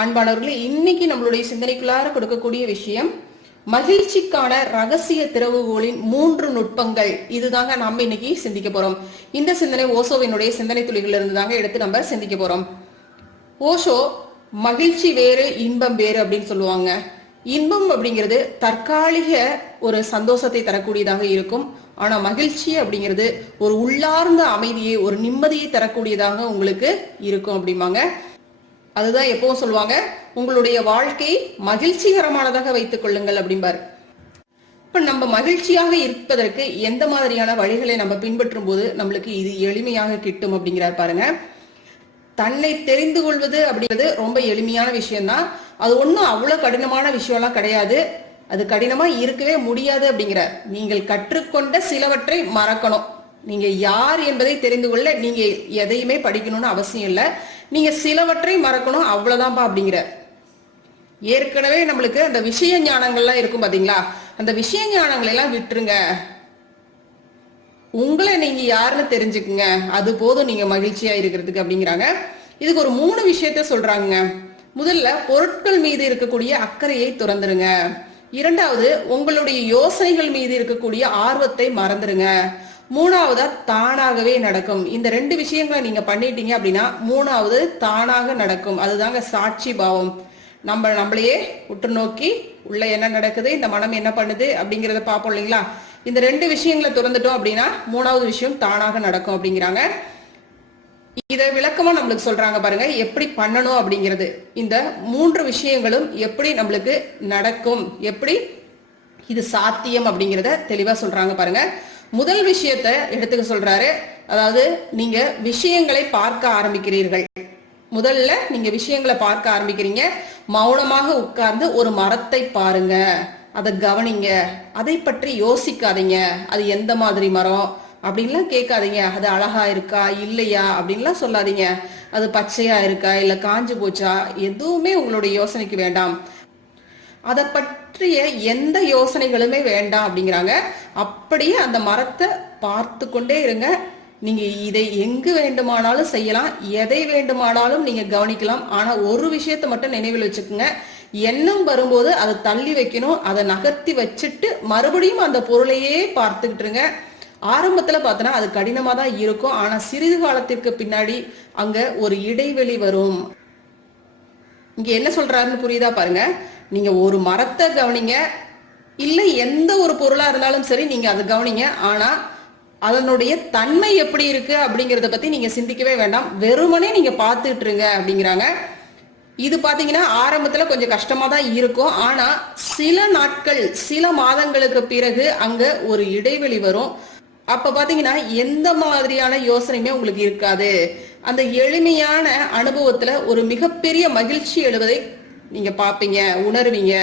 அன்பானவர்களே, இன்னைக்கு நம்மளுடைய சிந்தனைக்குள்ளார கொடுக்கக்கூடிய விஷயம் மகிழ்ச்சிக்கான ரகசிய திறவுகோலின் 3 நுட்பங்கள். இதுதாங்க நம்ம இன்னைக்கு சிந்திக்க போறோம். இந்த சிந்தனை ஓஷோவினுடைய சிந்தனை துளிகள் இருந்து தாங்க எடுத்து நம்ம சிந்திக்க போறோம். ஓஷோ மகிழ்ச்சி வேறு இன்பம் வேறு அப்படின்னு சொல்லுவாங்க. இன்பம் அப்படிங்கிறது தற்காலிக ஒரு சந்தோஷத்தை தரக்கூடியதாக இருக்கும். ஆனா மகிழ்ச்சி அப்படிங்கிறது ஒரு உள்ளார்ந்த அமைதியை, ஒரு நிம்மதியை தரக்கூடியதாக உங்களுக்கு இருக்கும் அப்படிம்பாங்க. அதுதான் எப்பவும் சொல்லுவாங்க, உங்களுடைய வாழ்க்கை மகிழ்ச்சிகரமானதாக வைத்துக் கொள்ளுங்கள் அப்படிம்பாரு. இப்ப நம்ம மகிழ்ச்சியாக இருப்பதற்கு எந்த மாதிரியான வழிகளை நம்ம பின்பற்றும் போது நம்மளுக்கு இது எளிமையாக கிட்டும் அப்படிங்கிறார் பாருங்க. தன்னை தெரிந்து கொள்வது அப்படிங்கிறது ரொம்ப எளிமையான விஷயம்தான். அது ஒன்றும் அவ்வளவு கடினமான விஷயம்லாம் கிடையாது. அது கடினமா இருக்கவே முடியாது அப்படிங்கிறார். நீங்கள் கற்றுக்கொண்ட சிலவற்றை மறக்கணும். நீங்க யார் என்பதை தெரிந்து கொள்ள நீங்க எதையுமே படிக்கணும்னு அவசியம் இல்லை. நீங்க சிலவற்றை மறக்கணும், அவ்வளவுதான்ப்பா அப்படிங்கிற. ஏற்கனவே நம்மளுக்கு அந்த விஷய ஞானங்கள்லாம் இருக்கும் பாத்தீங்களா, அந்த விஷய ஞானங்களை எல்லாம் விட்டுருங்க. உங்களை நீங்க யாருன்னு தெரிஞ்சுக்குங்க, அது போதும் நீங்க மகிழ்ச்சியா இருக்கிறதுக்கு அப்படிங்கிறாங்க. இதுக்கு ஒரு 3 விஷயத்த சொல்றாங்க. முதல்ல பொருட்கள் மீது இருக்கக்கூடிய அக்கறையை துறந்துருங்க. இரண்டாவது, உங்களுடைய யோசனைகள் மீது இருக்கக்கூடிய ஆர்வத்தை மறந்துருங்க. மூணாவதா, தானாகவே நடக்கும். இந்த 2 விஷயங்களை நீங்க பண்ணிட்டீங்க அப்படின்னா மூணாவது தானாக நடக்கும். அதுதாங்க சாட்சி பாவம். நம்மளையே உற்று நோக்கி உள்ள என்ன நடக்குது, இந்த மனம் என்ன பண்ணுது அப்படிங்கறத பார்ப்போம் இல்லைங்களா. இந்த 2 விஷயங்களை திறந்துட்டோம் அப்படின்னா மூணாவது விஷயம் தானாக நடக்கும் அப்படிங்கிறாங்க. இதை விளக்கமா நம்மளுக்கு சொல்றாங்க பாருங்க, எப்படி பண்ணணும் அப்படிங்கிறது. இந்த 3 விஷயங்களும் எப்படி நம்மளுக்கு நடக்கும், எப்படி இது சாத்தியம் அப்படிங்கிறத தெளிவா சொல்றாங்க பாருங்க. முதல் விஷயத்த எடுத்துக்க சொல்றாரு. அதாவது நீங்க விஷயங்களை பார்க்க ஆரம்பிக்கிறீர்கள். முதல்ல நீங்க விஷயங்களை பார்க்க ஆரம்பிக்கிறீங்க. மௌனமாக உட்கார்ந்து ஒரு மரத்தை பாருங்க, அதை கவனிங்க. அதை பற்றி யோசிக்காதீங்க. அது எந்த மாதிரி மரம் அப்படின்லாம் கேட்காதீங்க. அது அழகா இருக்கா இல்லையா அப்படின்லாம் சொல்லாதீங்க. அது பச்சையா இருக்கா இல்ல காஞ்சு போச்சா, எதுவுமே உங்களுடைய யோசனைக்கு வேண்டாம். அதை பற்றிய எந்த யோசனைகளுமே வேண்டாம் அப்படிங்கிறாங்க. அப்படியே அந்த மரத்தை பார்த்து கொண்டே இருங்க. நீங்க இதை எங்கு வேண்டுமானாலும் செய்யலாம், எதை வேண்டுமானாலும் நீங்க கவனிக்கலாம். ஆனா ஒரு விஷயத்த மட்டும் நினைவில் வச்சுக்கோங்க, எண்ணம் வரும்போது அதை தள்ளி வைக்கணும். அதை நகர்த்தி வச்சுட்டு மறுபடியும் அந்த பொருளையே பார்த்துக்கிட்டுருங்க. ஆரம்பத்துல பார்த்தோன்னா அது கடினமா தான் இருக்கும். ஆனா சிறிது காலத்திற்கு பின்னாடி அங்க ஒரு இடைவெளி வரும். இங்க என்ன சொல்றாருன்னு புரியுதா பாருங்க. நீங்க ஒரு மரத்தை கவனிங்க, இல்ல எந்த ஒரு பொருளா இருந்தாலும் சரி நீங்க அதை கவனிங்க. ஆனா அதனுடைய தன்மை எப்படி இருக்கு அப்படிங்கறத பத்தி நீங்க சிந்திக்கவே வேண்டாம். வெறுமனே நீங்க பார்த்துட்டு இருங்க அப்படிங்கிறாங்க. இது பாத்தீங்கன்னா ஆரம்பத்துல கொஞ்சம் கஷ்டமா தான் இருக்கும். ஆனா சில நாட்கள், சில மாதங்களுக்கு பிறகு அங்க ஒரு இடைவெளி வரும். அப்ப பாத்தீங்கன்னா எந்த மாதிரியான யோசனையுமே உங்களுக்கு இருக்காது. அந்த எளிமையான அனுபவத்துல ஒரு மிகப்பெரிய மகிழ்ச்சி எழுவதை நீங்க பாப்பீங்க, உணர்வீங்க.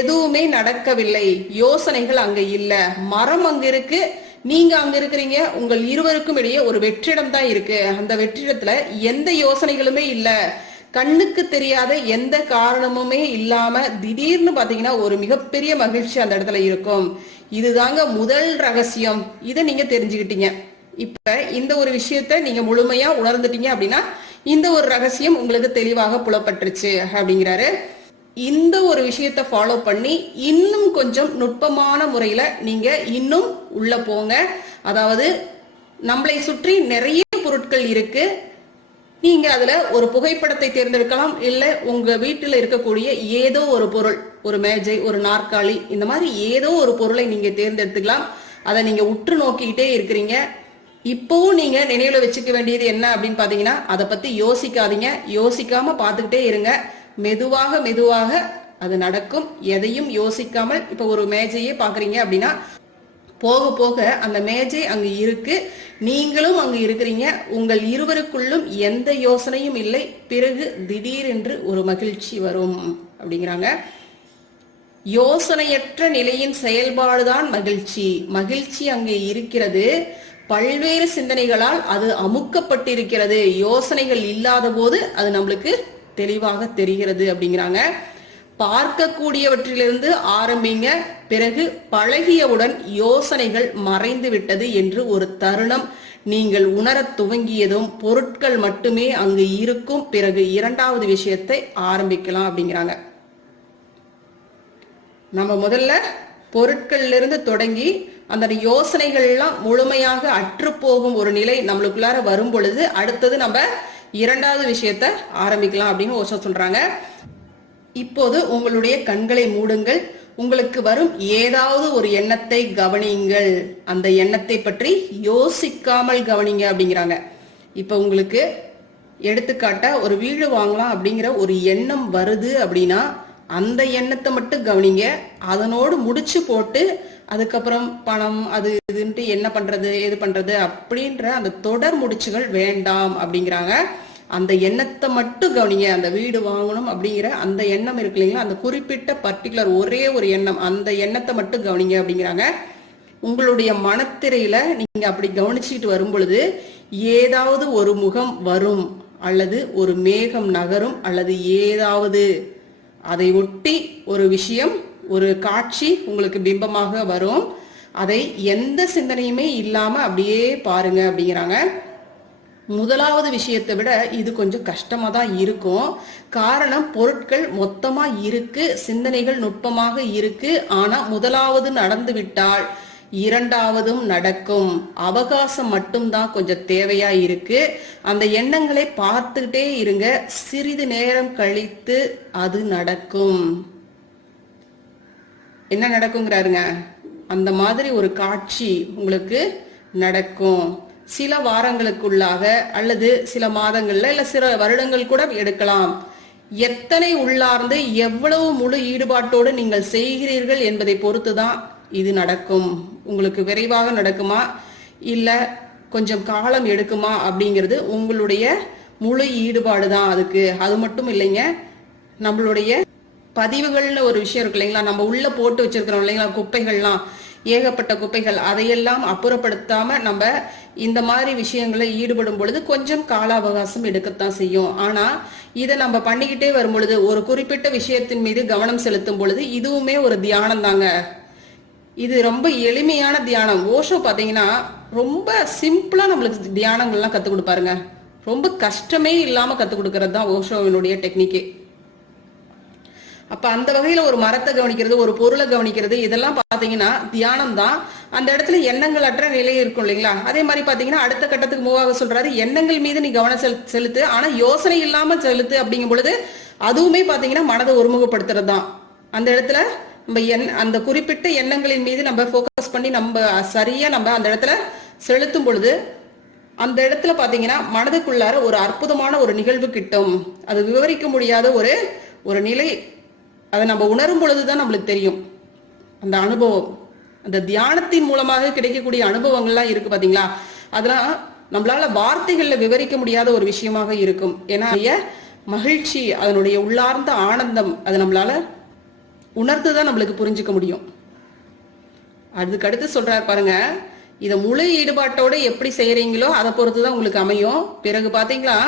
எதுவுமே நடக்கவில்லை, யோசனைகள் அங்க இல்ல, மரம் அங்க இருக்கு, நீங்க அங்க இருக்கிறீங்க. உங்கள் இருவருக்கும் இடையே ஒரு வெற்றிடம் தான் இருக்கு. அந்த வெற்றிடத்துல எந்த யோசனைகளுமே இல்ல, கண்ணுக்கு தெரியாத எந்த காரணமுமே இல்லாம திடீர்னு பாத்தீங்கன்னா ஒரு மிகப்பெரிய மகிழ்ச்சி அந்த இடத்துல இருக்கும். இதுதாங்க முதல் ரகசியம். இதை நீங்க தெரிஞ்சுக்கிட்டீங்க. இப்ப இந்த ஒரு விஷயத்த நீங்க முழுமையா உணர்ந்துட்டீங்க அப்படின்னா இந்த ஒரு ரகசியம் உங்களுக்கு தெளிவாக புலப்பட்டுருச்சு அப்படிங்கிறாரு. இந்த ஒரு விஷயத்த ஃபாலோ பண்ணி இன்னும் கொஞ்சம் நுட்பமான முறையில நீங்க இன்னும் உள்ள போங்க. அதாவது நம்மளை சுற்றி நிறைய பொருட்கள் இருக்கு. நீங்க அதுல ஒரு புகைப்படத்தை தேர்ந்தெடுக்கலாம், இல்ல உங்க வீட்டுல இருக்கக்கூடிய ஏதோ ஒரு பொருள், ஒரு மேஜை, ஒரு நாற்காலி, இந்த மாதிரி ஏதோ ஒரு பொருளை நீங்க தேர்ந்தெடுத்துக்கலாம். அதை நீங்க உற்று நோக்கிக்கிட்டே இருக்கிறீங்க. இப்பவும் நீங்க நினைவுல வச்சுக்க வேண்டியது என்ன அப்படின்னு பாத்தீங்கன்னா, அதை பத்தி யோசிக்காதீங்க. யோசிக்காம பார்த்துக்கிட்டே இருங்க. மெதுவாக மெதுவாக அது நடக்கும். எதையும் யோசிக்காமல் இப்ப ஒரு மேஜையே பாக்குறீங்க அப்படின்னா போக போக அந்த மேஜை அங்கு இருக்கு, நீங்களும் அங்கு இருக்கிறீங்க. உங்கள் இருவருக்குள்ளும் எந்த யோசனையும் இல்லை. பிறகு திடீரென்று ஒரு மகிழ்ச்சி வரும் அப்படிங்கிறாங்க. யோசனையற்ற நிலையின் செயல்பாடுதான் மகிழ்ச்சி. மகிழ்ச்சி அங்கே இருக்கிறது. பல்வேறு சிந்தனைகளால் அது அமுக்கப்பட்டிருக்கிறது. யோசனைகள் இல்லாத போது அது நம்மளுக்கு தெளிவாக தெரிகிறது அப்படிங்கிறாங்க. பார்க்கக்கூடியவற்றிலிருந்து ஆரம்பிங்க. பிறகு பழகியவுடன் யோசனைகள் மறைந்து விட்டது என்று ஒரு தருணம் நீங்கள் உணரத் துவங்கியதும் பொருட்கள் மட்டுமே அங்கு இருக்கும். பிறகு இரண்டாவது விஷயத்தை ஆரம்பிக்கலாம் அப்படிங்கிறாங்க. நம்ம முதல்ல பொருட்கள்ல இருந்து தொடங்கி அந்த யோசனைகள் எல்லாம் முழுமையாக அற்று போகும் ஒரு நிலை நம்மளுக்குள்ளார வரும் பொழுது அடுத்தது நம்ம இரண்டாவது விஷயத்த ஆரம்பிக்கலாம் அப்படின்னு ஓஷோ சொல்றாங்க. இப்போது உங்களுடைய கண்களை மூடுங்கள். உங்களுக்கு வரும் ஏதாவது ஒரு எண்ணத்தை கவனியுங்கள். அந்த எண்ணத்தை பற்றி யோசிக்காமல் கவனிங்க அப்படிங்கிறாங்க. இப்ப உங்களுக்கு எடுத்துக்காட்ட ஒரு வீடு வாங்கலாம் அப்படிங்கிற ஒரு எண்ணம் வருது அப்படின்னா அந்த எண்ணத்தை மட்டும் கவனிங்க. அதனோடு முடிச்சு போட்டு அதுக்கப்புறம் பணம் அது இதுன்ட்டு என்ன பண்றது எது பண்றது அப்படின்ற அந்த தொடர் முடிச்சுகள் வேண்டாம் அப்படிங்கிறாங்க. அந்த எண்ணத்தை மட்டும் கவனிங்க. அந்த வீடு வாங்கணும் அப்படிங்கிற அந்த எண்ணம் இருக்கு இல்லைங்களா, அந்த குறிப்பிட்ட பர்டிகுலர் ஒரே ஒரு எண்ணம், அந்த எண்ணத்தை மட்டும் கவனிங்க அப்படிங்கிறாங்க. உங்களுடைய மனத்திரையில நீங்க அப்படி கவனிச்சுட்டு வரும் பொழுது ஏதாவது ஒரு முகம் வரும், அல்லது ஒரு மேகம் நகரும், அல்லது ஏதாவது அதை ஒட்டி ஒரு விஷயம், ஒரு காட்சி உங்களுக்கு பிம்பமாக வரும். அதை எந்த சிந்தனையுமே இல்லாம அப்படியே பாருங்க அப்படிங்கிறாங்க. முதலாவது விஷயத்தை விட இது கொஞ்சம் கஷ்டமா தான் இருக்கும். காரணம், பொருட்கள் மொத்தமா இருக்கு, சிந்தனைகள் நுட்பமாக இருக்கு. ஆனா முதலாவது நடந்து விட்டால் இரண்டாவதும் நடக்கும். அவகாசம் மட்டும்தான் கொஞ்சம் தேவையா இருக்கு. அந்த எண்ணங்களை பார்த்துக்கிட்டே இருங்க. சிறிது நேரம் கழித்து அது நடக்கும். என்ன நடக்குங்கிறாருங்க, அந்த மாதிரி ஒரு காட்சி உங்களுக்கு நடக்கும். சில வாரங்களுக்குள்ளாக அல்லது சில மாதங்கள்ல இல்ல சில வருடங்கள் கூட எடுக்கலாம். எத்தனை உள்ளார்ந்து எவ்வளவு முழு ஈடுபாட்டோடு நீங்கள் செய்கிறீர்கள் என்பதை பொறுத்துதான் இது நடக்கும். உங்களுக்கு விரைவாக நடக்குமா இல்ல கொஞ்சம் காலம் எடுக்குமா அப்படிங்கிறது உங்களுடைய முழு ஈடுபாடு தான் அதுக்கு. அது மட்டும் இல்லைங்க, நம்மளுடைய பதிவுகள்னு ஒரு விஷயம் இருக்கு இல்லைங்களா, நம்ம உள்ள போட்டு வச்சிருக்கிறோம் இல்லைங்களா, குப்பைகள்லாம், ஏகப்பட்ட குப்பைகள், அதையெல்லாம் அப்புறப்படுத்தாம நம்ம இந்த மாதிரி விஷயங்களை ஈடுபடும் பொழுது கொஞ்சம் கால அவகாசம் எடுக்கத்தான் செய்யும். ஆனா இதை நம்ம பண்ணிக்கிட்டே வரும் பொழுது, ஒரு குறிப்பிட்ட விஷயத்தின் மீது கவனம் செலுத்தும் பொழுது இதுவுமே ஒரு தியானம் தாங்க. இது ரொம்ப எளிமையான தியானம். ஓஷோ பாத்தீங்கன்னா ரொம்ப சிம்பிளா நம்மளுக்கு தியானங்கள்லாம் கத்துக் கொடுப்பாருங்க. ரொம்ப கஷ்டமே இல்லாம கத்துக் கொடுக்கறது தான் ஓஷோவினுடைய டெக்னிக்கே. அப்ப அந்த வகையில ஒரு மரத்தை கவனிக்கிறது, ஒரு பொருளை கவனிக்கிறது, இதெல்லாம் பாத்தீங்கன்னா தியானம் தான். அந்த இடத்துல எண்ணங்கள் அற்ற நிலை இருக்கும் இல்லைங்களா. அதே மாதிரி பாத்தீங்கன்னா அடுத்த கட்டத்துக்கு மூவாக சொல்றாரு, எண்ணங்கள் மீது நீ கவனம் செலுத்து, ஆனா யோசனை இல்லாம செலுத்து அப்படிங்கும் பொழுது அதுவுமே பாத்தீங்கன்னா மனதை ஒருமுகப்படுத்துறது தான். அந்த இடத்துல நம்ம அந்த குறிப்பிட்ட எண்ணங்களின் மீது நம்ம போக்கஸ் பண்ணி நம்ம சரியா நம்ம அந்த இடத்துல செலுத்தும் பொழுது அந்த இடத்துல பாத்தீங்கன்னா மனதுக்குள்ளார ஒரு அற்புதமான ஒரு நிகழ்வு கிட்டும். அது விவரிக்க முடியாத ஒரு நிலை. அதை நம்ம உணரும் பொழுதுதான் நம்மளுக்கு தெரியும் அந்த அனுபவம். அந்த தியானத்தின் மூலமாக கிடைக்கக்கூடிய அனுபவங்கள்லாம் இருக்கு பாத்தீங்களா, அதெல்லாம் நம்மளால வார்த்தைகள்ல விவரிக்க முடியாத ஒரு விஷயமாக இருக்கும். ஏன்னா மகிழ்ச்சி, அதனுடைய உள்ளார்ந்த ஆனந்தம், அது நம்மளால உணர்ந்துதான் நம்மளுக்கு புரிஞ்சுக்க முடியும். அதுக்கு அடுத்து சொல்றாரு பாருங்க, இதை முழு ஈடுபாட்டோட எப்படி செய்யறீங்களோ அதை பொறுத்துதான் உங்களுக்கு அமையும். பிறகு பாத்தீங்களா,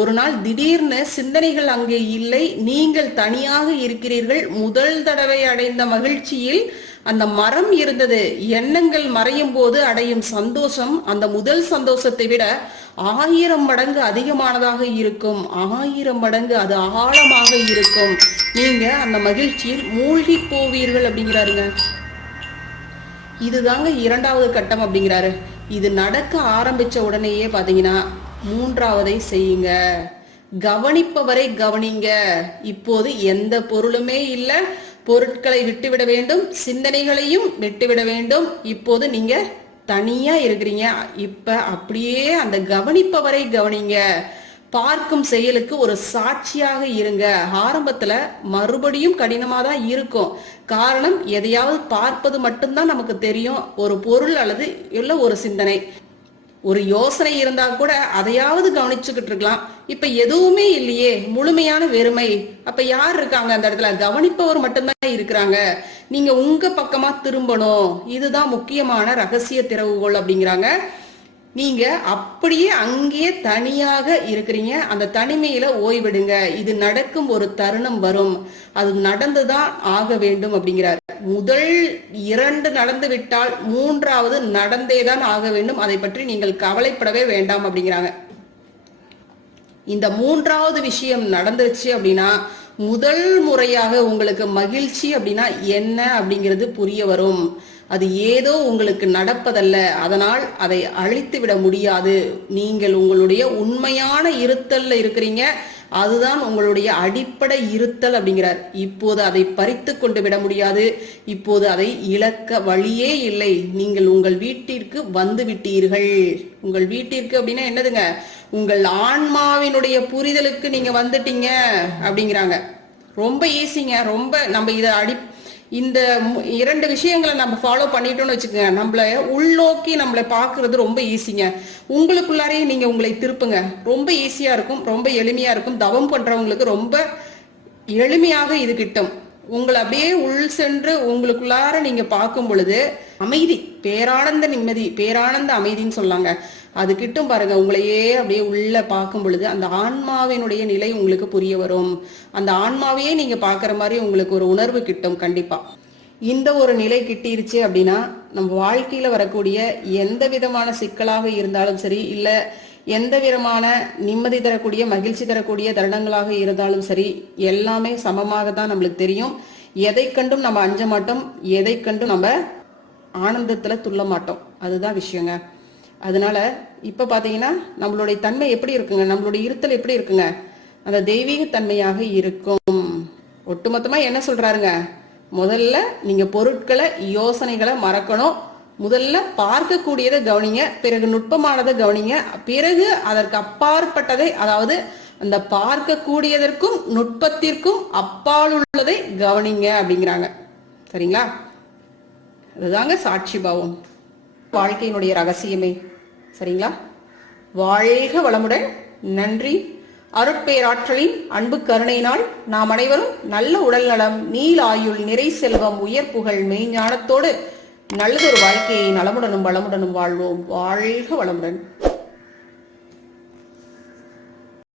ஒரு நாள் திடீர்னு சிந்தனைகள் அங்கே இல்லை, நீங்கள் தனியாக இருக்கிறீர்கள். முதல் தடவை அடைந்த மகிழ்ச்சியில் அந்த மரம் இருந்தது. எண்ணங்கள் மறையும் போது அடையும் சந்தோஷம் அந்த முதல் சந்தோஷத்தை விட 1000 மடங்கு அதிகமானதாக இருக்கும். 1000 மடங்கு அது ஆழமாக இருக்கும். நீங்க அந்த மகிழ்ச்சியில் மூழ்கி போவீர்கள் அப்படிங்கிறாருங்க. இதுதாங்க இரண்டாவது கட்டம் அப்படிங்கிறாரு. இது நடக்க ஆரம்பிச்ச உடனேயே பாத்தீங்கன்னா மூன்றாவதை செய்யுங்க. கவனிப்பவரை கவனிங்க. இப்போது எந்த பொருளுமே இல்ல, பொருட்களை விட்டுவிட வேண்டும், சிந்தனைகளையும் விட்டுவிட வேண்டும். இப்போது நீங்க தனியா இருக்கிறீங்க. இப்ப அப்படியே அந்த கவனிப்பவரை கவனிங்க. பார்க்கும் செயலுக்கு ஒரு சாட்சியாக இருங்க. ஆரம்பத்துல மறுபடியும் கடினமா தான் இருக்கும். காரணம், எதையாவது பார்ப்பது மட்டும்தான் நமக்கு தெரியும். ஒரு பொருள் அல்லது இல்ல ஒரு சிந்தனை, ஒரு யோசனை இருந்தா கூட அதையாவது கவனிச்சுக்கிட்டு இருக்கலாம். இப்ப எதுவுமே இல்லையே, முழுமையான வெறுமை. அப்ப யார் இருக்காங்க அந்த இடத்துல? கவனிப்பவர் மட்டும்தான் இருக்கிறாங்க. நீங்க உங்க பக்கமா திரும்பணும். இதுதான் முக்கியமான ரகசிய திறவுகோள் அப்படிங்கிறாங்க. நீங்க அப்படியே அங்கேயே தனியாக இருக்கிறீங்க. அந்த தனிமையில ஓய்விடுங்க. இது நடக்கும் ஒரு தருணம் வரும், அது நடந்துதான் ஆக வேண்டும் அப்படிங்கிறார். முதல் 2 நடந்து விட்டால் 3வது நடந்தேதான் ஆக வேண்டும். அதை பற்றி நீங்கள் கவலைப்படவே வேண்டாம் அப்படிங்கிறாங்க. இந்த 3வது விஷயம் நடந்துருச்சு அப்படின்னா முதல் முறையாக உங்களுக்கு மகிழ்ச்சி அப்படின்னா என்ன அப்படிங்கிறது புரிய வரும். அது ஏதோ உங்களுக்கு நடப்பதல்ல, அதனால் அதை அழித்து விட முடியாது. நீங்கள் உங்களுடைய உண்மையான இருத்தல்ல இருக்கிறீங்க, அதுதான் உங்களுடைய அடிப்படை இருத்தல் அப்படிங்கிறார். இப்போது அதை பறித்து கொண்டு விட முடியாது, இப்போது அதை இழக்க வழியே இல்லை. நீங்கள் உங்கள் வீட்டிற்கு வந்து விட்டீர்கள். உங்கள் வீட்டிற்கு அப்படின்னா என்னதுங்க, உங்கள் ஆன்மாவினுடைய புரிதலுக்கு நீங்க வந்துட்டீங்க அப்படிங்கிறாங்க. ரொம்ப ஈஸிங்க. ரொம்ப நம்ம இதை இந்த 2 விஷயங்களை நம்ம ஃபாலோ பண்ணிட்டோம்னு வச்சுக்கோங்க, நம்மள உள்நோக்கி நம்மளை பாக்குறது ரொம்ப ஈஸிங்க. உங்களுக்குள்ளாரே நீங்க உங்களை திருப்புங்க, ரொம்ப ஈஸியா இருக்கும், ரொம்ப எளிமையா இருக்கும். தவம் பண்றவங்களுக்கு ரொம்ப எளிமையாக இது கிட்டும். உங்களை அப்படியே உள் சென்று உங்களுக்குள்ளார நீங்க பார்க்கும் பொழுது அமைதி, பேரானந்த நிம்மதி, பேரானந்த அமைதின்னு சொல்லாங்க, அது கிட்டும் பாருங்க. உங்களையே அப்படியே உள்ள பார்க்கும் பொழுது அந்த ஆன்மாவினுடைய நிலை உங்களுக்கு புரிய வரும். அந்த ஆன்மாவையே நீங்க பாக்குற மாதிரி உங்களுக்கு ஒரு உணர்வு கிட்டும் கண்டிப்பா. இந்த ஒரு நிலை கிட்டிருச்சு அப்படின்னா நம்ம வாழ்க்கையில வரக்கூடிய எந்த விதமான சிக்கலாக இருந்தாலும் சரி, இல்ல எந்த விதமான நிம்மதி தரக்கூடிய மகிழ்ச்சி தரக்கூடிய தருணங்களாக இருந்தாலும் சரி, எல்லாமே சமமாக தான் நம்மளுக்கு தெரியும். எதை கண்டும் நம்ம அஞ்ச மாட்டோம், எதை கண்டும் நம்ம ஆனந்தத்துல துள்ள மாட்டோம். அதுதான் விஷயங்க. அதனால இப்ப பாத்தீங்கன்னா நம்மளுடைய தன்மை எப்படி இருக்குங்க, நம்மளுடைய இருத்தல் எப்படி இருக்குங்க, அந்த தெய்வீக தன்மையாக இருக்கும். ஒட்டுமொத்தமா என்ன சொல்றாருங்க, முதல்ல நீங்க பொருட்களை யோசனைகளை மறக்கணும். முதல்ல பார்க்கக்கூடியதை கவனிங்க, பிறகு நுட்பமானதை கவனிங்க, பிறகு அதற்கு அப்பாற்பட்டதை, அதாவது அந்த பார்க்கக்கூடியதற்கும் நுட்பத்திற்கும் அப்பால் உள்ளதை கவனிங்க அப்படிங்கிறாங்க. சரிங்களா? அதுதாங்க சாட்சி பாவம், வாழ்க்கையினுடைய ரகசியமே. சரிங்களா? வாழ்க வளமுடன். நன்றி. அருட்பேராற்றலின் அன்பு கருணையினால் நாம் அனைவரும் நல்ல உடல் நலம், நீல் ஆயுள், நிறை செல்வம், உயர் புகழ், மெய்ஞானத்தோடு நல்லதொரு வாழ்க்கையை நலமுடனும் வளமுடனும் வாழ்வோம். வாழ்க வளமுடன்.